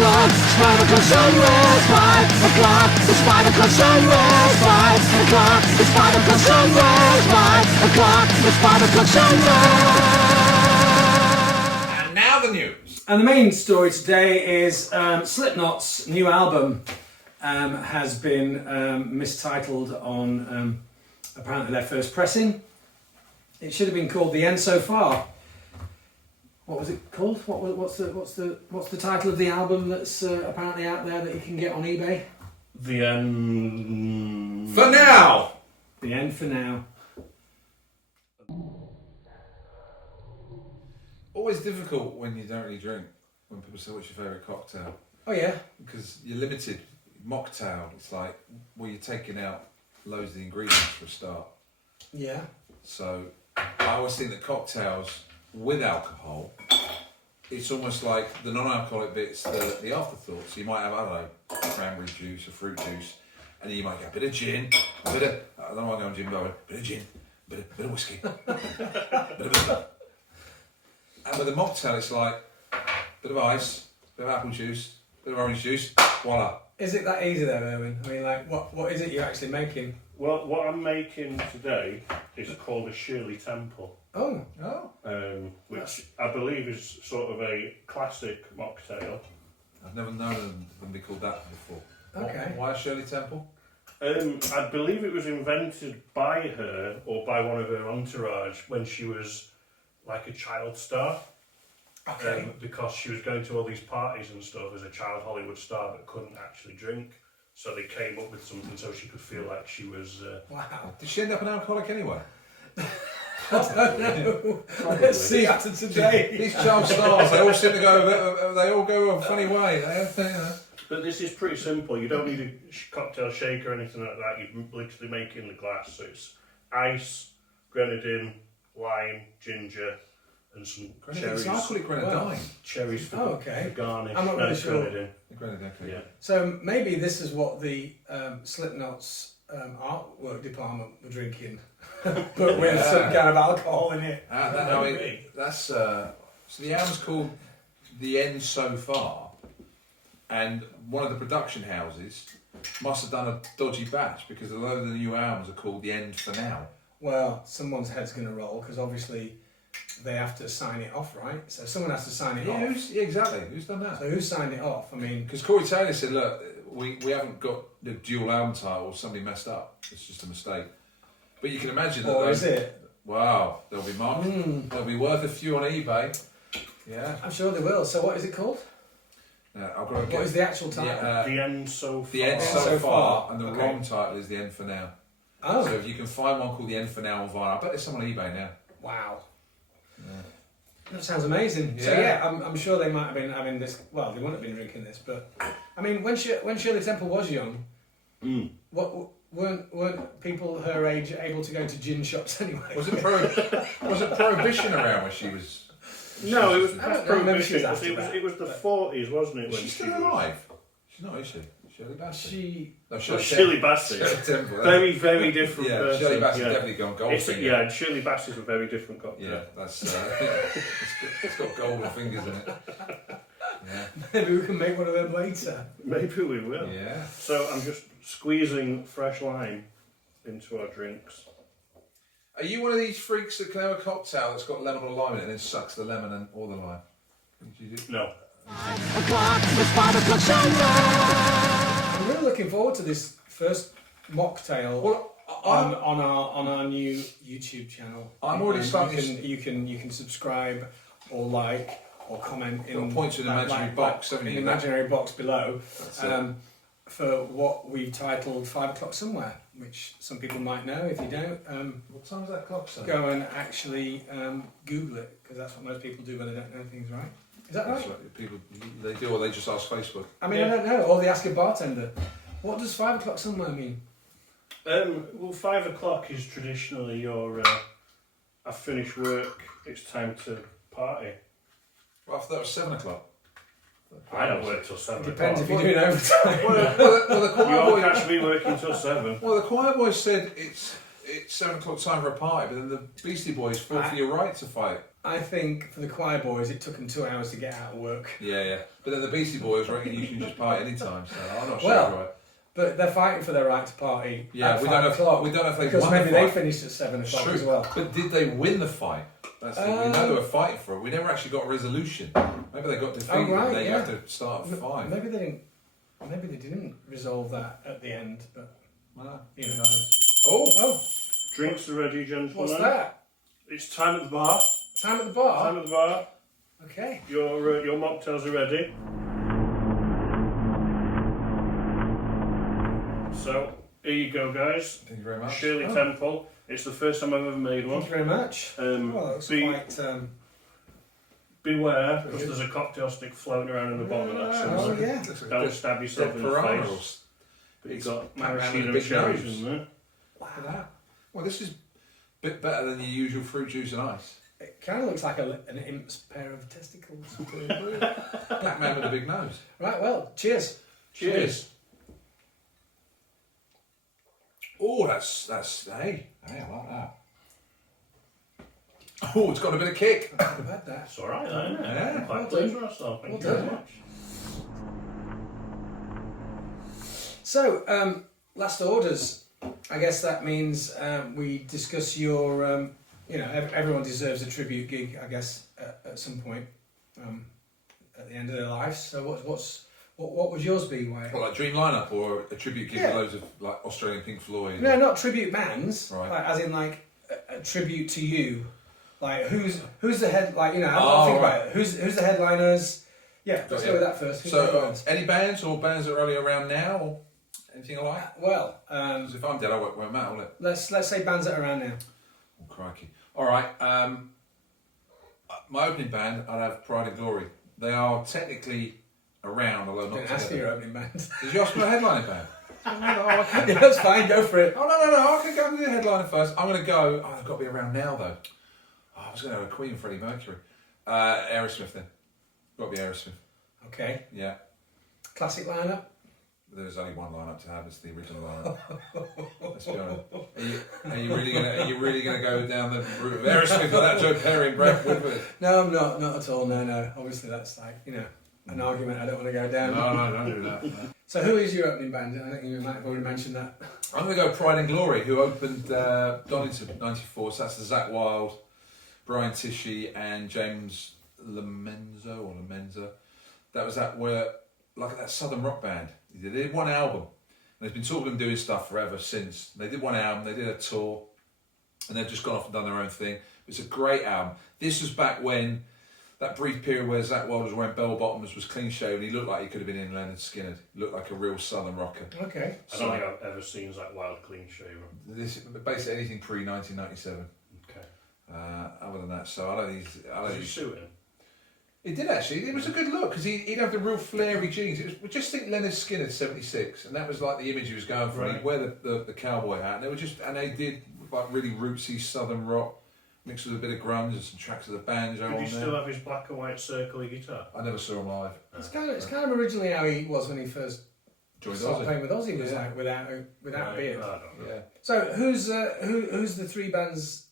o'clock, it's 5 o'clock somewhere, 5 o'clock, it's 5 o'clock somewhere, 5 o'clock, it's 5 o'clock somewhere, 5 o'clock, it's 5 o'clock somewhere. And now the news. And the main story today is Slipknot's new album has been mistitled on apparently their first pressing. It should have been called The End So Far. What was it called? What's the title of the album that's apparently out there that you can get on eBay? The End. For now. The End For Now. Always difficult when you don't really drink, when people say what's your favourite cocktail. Oh yeah. Because you're limited. Mocktail, it's like, well, you're taking out loads of the ingredients for a start. Yeah. So I always think that cocktails with alcohol, it's almost like the non-alcoholic bits, the afterthought. So you might have, I don't know, cranberry juice or fruit juice, and then you might get a bit of gin, a bit of, I don't know why I'm going gin, but a bit of gin, a bit of whiskey, bit of bourbon. And with a mocktail, it's like a bit of ice, a bit of apple juice, a bit of orange juice, voila. Is it that easy though, Erwin? I mean, like, what is it you're actually making? Well, what I'm making today is called a Shirley Temple. Oh. Which I believe is sort of a classic mocktail. I've never known them to be called that before. Okay. Why Shirley Temple? I believe it was invented by her or by one of her entourage when she was like a child star. Okay. Because she was going to all these parties and stuff as a child Hollywood star but couldn't actually drink. So they came up with something so she could feel like she was... Wow. Did she end up an alcoholic anyway? I don't know. Let's see after today. These child stars, they all seem to go. They all go a funny way. But this is pretty simple. You don't need a cocktail shake or anything like that. You literally make it in the glass. So it's ice, grenadine, lime, ginger, and some cherries. I call it grenadine. Wow. Cherries for, okay. for garnish. I'm not really sure. Grenadine, okay. Yeah. So maybe this is what the Slipknot's artwork department were drinking, but with some kind of alcohol in it. That's so the album's called The End So Far, and one of the production houses must have done a dodgy batch because a lot of the new albums are called The End For Now. Well, someone's head's going to roll because obviously they have to sign it off, right? So someone has to sign it off. Exactly. Who's done that? So who signed it off? I mean, because Corey Taylor said, look, we haven't got the dual album title, somebody messed up. It's just a mistake. But you can imagine that. Or is it? Wow, they'll be marked. They'll be worth a few on eBay. Yeah. I'm sure they will. So what is it called? What is the actual title? The End So Far. The End So Far, and the Okay. wrong title is The End For Now. Oh. So if you can find one called The End For Now on vinyl, I bet there's some on eBay now. Wow. Yeah. That sounds amazing. So Yeah. yeah, I'm sure they might have been having this. Well, they wouldn't have been drinking this, but I mean, when Shirley Temple was young, weren't people her age able to go to gin shops anyway? Was it prohibition around when she was? No, it was I don't remember she was prohibition. after that. It was the 40s, wasn't it? Is When she still was- alive? She's not, is she? Shirley Bassey. No, Shirley Bassey. Shirley Temple. Very, very different Yeah, person. Shirley Bassey's yeah. definitely gone gold. Yeah, and Shirley Bassey's a very different cocktail. Yeah, that's it's got golden fingers in it. Yeah. Maybe we can make one of them later. Maybe we will. Yeah. So I'm just squeezing fresh lime into our drinks. Are you one of these freaks that can have a cocktail that's got lemon or lime in it and then sucks the lemon and or the lime? Did you do? No. 5 o'clock, it's 5 o'clock somewhere. I'm really looking forward to this first mocktail Well, on our new YouTube channel. I'm already starting. You can subscribe or like or comment in Point to an imaginary box, haven't in you? the imaginary box below. That's it. For what we've titled 5 o'clock somewhere, which some people might know. If you don't, What time is that clock, son? go and actually Google it because that's what most people do when they don't know things, right? Is that That's right? right. People they do, or they just ask Facebook. I mean, Yeah. I don't know. Or they ask a bartender. What does 5 o'clock somewhere mean? Well, 5 o'clock is traditionally your. I've finished work. It's time to party. Well, I thought that was 7 o'clock. I don't work till 7 Depends o'clock. if you're doing overtime. Well, the You choir won't boy. catch me working till 7. Well, the choir boys said it's 7 o'clock time for a party, but then the Beastie Boys fought for your right to fight I think for the Choir Boys, it took them 2 hours to get out of work. Yeah. But then the Beastie Boys reckon you can just party anytime, so I'm not sure. Well, Right. But they're fighting for their right to party. Yeah, at we 5 don't know. o'clock, We don't know if they because won maybe the fight. they finished at 7 o'clock True. as well. But did they win the fight? That's the, we know they were fighting for it. We never actually got a resolution. Maybe they got defeated. Oh, right, and they yeah. have to start at 5. Maybe they didn't. Maybe they didn't resolve that at the end, but Wow. you know. Oh, Drinks are ready, gentlemen. What's that? It's time at the bar. Time at the bar. Time at the bar. Okay. Your mocktails are ready. So here you go, guys. thank you very much. Shirley Temple. It's the first time I've ever made one. Thank you very much. Well, that looks quite. Beware, because there's a cocktail stick floating around in the bottom of that. Oh, So yeah. Looks like don't dead- stab yourself dead in the piranha face. But you've got Pac-Man with a maraschino big cherries nose. in there. Look at that. Well, this is a bit better than your usual fruit juice and ice. It kind of looks like an imp's pair of testicles. Pac-Man with a big nose. Right. Well, cheers. Cheers. Oh, that's hey, I like that. Oh, it's got a bit of kick. I've had that. It's alright, isn't it? Yeah. I'm quite Well pleased done. with myself. Thank Well you very done. much. So, last orders. I guess that means we discuss your. Everyone deserves a tribute gig. I guess at some point at the end of their lives. So, what would yours be, Wyatt? What, like dream lineup or a tribute gig Yeah. with loads of like Australian Pink Floyd? No, not tribute bands. Right. Like, as in like a tribute to you. Like who's the head? Like have Oh, a think right. about it. Who's the headliners? Yeah, let's Got go you. with that first. Who's the So, headliners? any bands or bands that are only around now or anything alike? Well, Because if I'm dead, I won't matter, will it? let's say bands that are around now. Oh, crikey. All right. My opening band, I'd have Pride and Glory. They are technically around, although not Don't ask for together. your opening band. Did you ask for a headlining band? Oh, no, I can. Yeah, that's fine. Go for it. Oh, no. I can go to the headliner first. I'm going to go. Oh, I've got to be around now, though. Oh, I was going to have a Queen, Freddie Mercury. Aerosmith, then. Got to be Aerosmith. Okay. Yeah. Classic lineup. There's only one lineup to have. It's the original lineup. Let's be honest. Are you really gonna go down the route of Aerosmith without Joe Perry and Brad Woodward? No, I'm not. Not at all. No. Obviously, that's like an argument I don't want to go down. No, don't do that. No. So, who is your opening band? I think you might have already mentioned that. I'm going to go Pride and Glory, who opened Donington '94. So that's the Zach Wilde, Brian Tishy, and James Lamenza. That was that southern rock band. They did one album, and there's been talk of them doing stuff forever since. They did one album, they did a tour, and they've just gone off and done their own thing. It's a great album. This was back when that brief period where Zach Wilde was wearing bell bottoms, was clean shaven. He looked like he could have been in Leonard Skinner. He looked like a real southern rocker. Okay. I don't think I've ever seen that wild clean shaver. This basically anything pre 1997. Okay. Other than that, so I don't think Did you suit him? It did actually. It was a good look because he'd have the real flary jeans. It was just think Leonard Skinner '76, and that was like the image he was going for. Right. He'd wear the cowboy hat, and they did like really rootsy southern rock mixed with a bit of grunge and some tracks of the banjo Did on he there. still have his black and white circle guitar? I never saw him live. It's kind of originally how he was when he first Joined started Ozzy. playing with Ozzy. Was Yeah. like without a Right. beard. I don't know. Yeah. So who's the three bands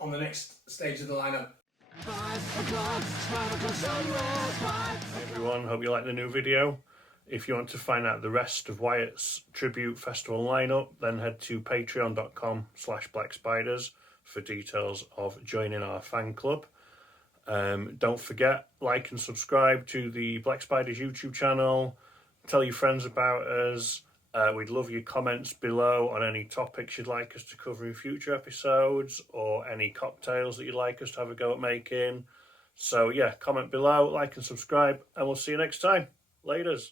on the next stage of the lineup? 5 o'clock, 5 o'clock sunrise, 5 Hey everyone, hope you like the new video. If you want to find out the rest of Wyatt's Tribute Festival lineup, then head to patreon.com/blackspiders for details of joining our fan club. Don't forget, like and subscribe to the Black Spiders YouTube channel. Tell your friends about us. We'd love your comments below on any topics you'd like us to cover in future episodes or any cocktails that you'd like us to have a go at making. So yeah, comment below, like and subscribe, and we'll see you next time. Laters.